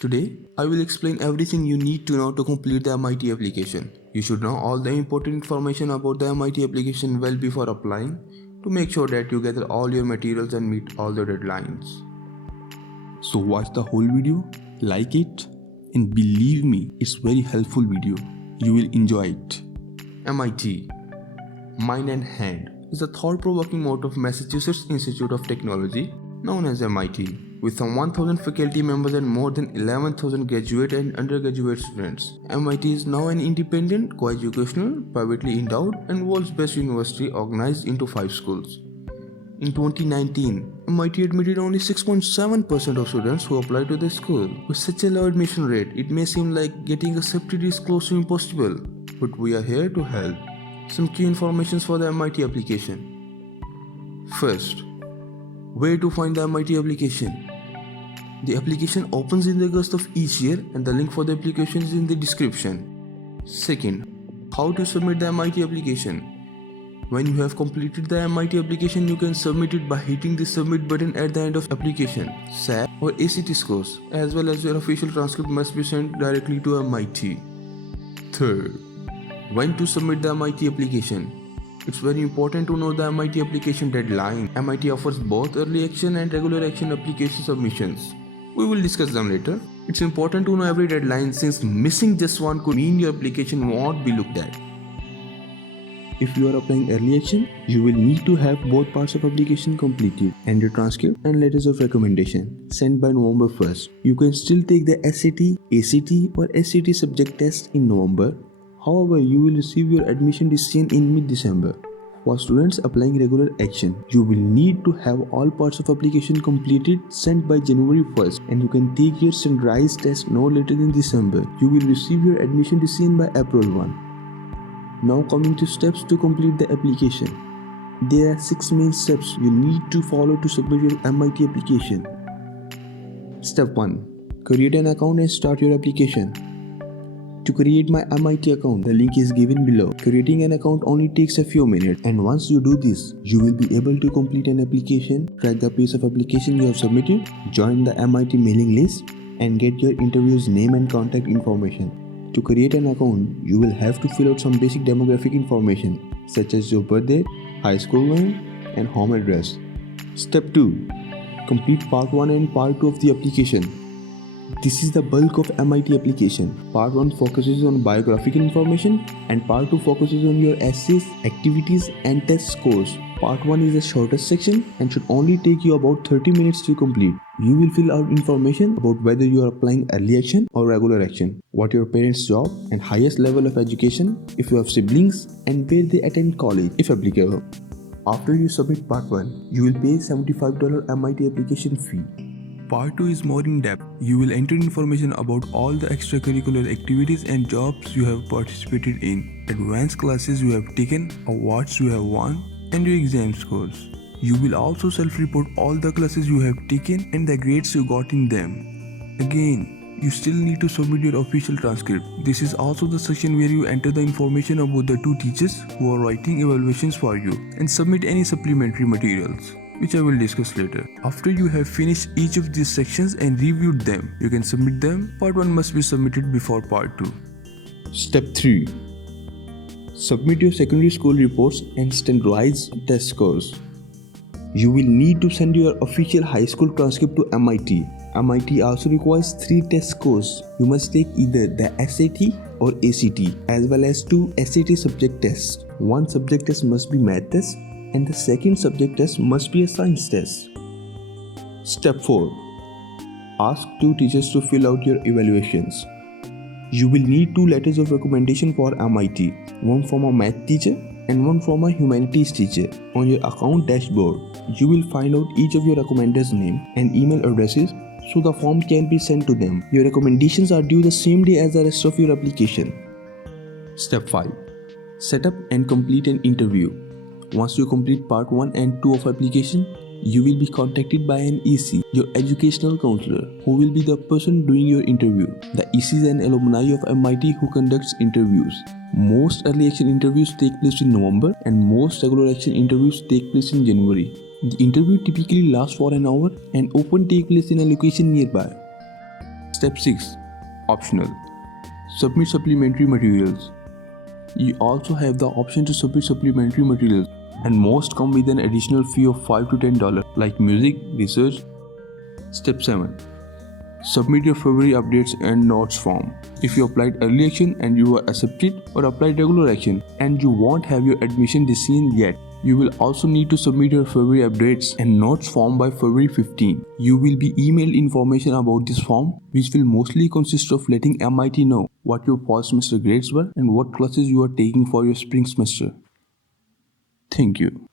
Today, I will explain everything you need to know to complete the MIT application. You should know all the important information about the MIT application well before applying to make sure that you gather all your materials and meet all the deadlines. So watch the whole video, like it, and believe me, it's very helpful video. You will enjoy it. MIT, Mind and Hand, is a thought-provoking motto of Massachusetts Institute of Technology, known as MIT. With some 1,000 faculty members and more than 11,000 graduate and undergraduate students, MIT is now an independent, co-educational, privately endowed, and world's best university organized into 5 schools. In 2019, MIT admitted only 6.7% of students who applied to the school. With such a low admission rate, it may seem like getting accepted is close to impossible, but we are here to help. Some key information for the MIT application. First, where to find the MIT application? The application opens in August of each year and the link for the application is in the description. Second, how to submit the MIT application? When you have completed the MIT application, you can submit it by hitting the submit button at the end of application. SAT or ACT scores, as well as your official transcript must be sent directly to MIT. Third, when to submit the MIT application? It's very important to know the MIT application deadline. MIT offers both early action and regular action application submissions. We will discuss them later. It's important to know every deadline since missing just one could mean your application won't be looked at. If you are applying early action, you will need to have both parts of application completed and your transcript and letters of recommendation sent by November 1st. You can still take the SAT, ACT or SAT subject test in November. However, you will receive your admission decision in mid-December. For students applying regular action, you will need to have all parts of application completed sent by January 1st and you can take your standardized test no later than December. You will receive your admission decision by April 1. Now coming to steps to complete the application. There are 6 main steps you need to follow to submit your MIT application. Step 1. Create an account and start your application. To create my MIT account, the link is given below. Creating an account only takes a few minutes and once you do this, you will be able to complete an application, track the pace of application you have submitted, join the MIT mailing list and get your interview's name and contact information. To create an account, you will have to fill out some basic demographic information such as your birthday, high school name and home address. Step 2. Complete part 1 and part 2 of the application. This is the bulk of MIT application. Part 1 focuses on biographical information and Part 2 focuses on your essays, activities and test scores. Part 1 is the shortest section and should only take you about 30 minutes to complete. You will fill out information about whether you are applying early action or regular action, what your parents' job and highest level of education, if you have siblings, and where they attend college if applicable. After you submit Part 1, you will pay $75 MIT application fee. Part 2 is more in depth. You will enter information about all the extracurricular activities and jobs you have participated in, advanced classes you have taken, awards you have won, and your exam scores. You will also self-report all the classes you have taken and the grades you got in them. Again, you still need to submit your official transcript. This is also the section where you enter the information about the 2 teachers who are writing evaluations for you and submit any supplementary materials, which I will discuss later. After you have finished each of these sections and reviewed them, you can submit them. Part 1 must be submitted before Part 2. Step 3. Submit your secondary school reports and standardized test scores. You will need to send your official high school transcript to MIT. MIT also requires 3 test scores. You must take either the SAT or ACT as well as 2 SAT subject tests. One subject test must be math test and the second subject test must be a science test. Step 4. Ask 2 teachers to fill out your evaluations. You will need 2 letters of recommendation for MIT, one from a math teacher and one from a humanities teacher. On your account dashboard, you will find out each of your recommenders' name and email addresses so the form can be sent to them. Your recommendations are due the same day as the rest of your application. Step 5. Set up and complete an interview. Once you complete Part 1 and 2 of application, you will be contacted by an EC, your educational counselor, who will be the person doing your interview. The EC is an alumni of MIT who conducts interviews. Most early action interviews take place in November and most regular action interviews take place in January. The interview typically lasts for an hour and often take place in a location nearby. Step 6. Optional. Submit supplementary materials. You also have the option to submit supplementary materials, and most come with an additional fee of $5 to $10 like music, research. Step 7. Submit your February updates and notes form. If you applied early action and you were accepted, or applied regular action and you won't have your admission decision yet, you will also need to submit your February updates and notes form by February 15. You will be emailed information about this form, which will mostly consist of letting MIT know what your fall semester grades were and what classes you are taking for your spring semester. Thank you.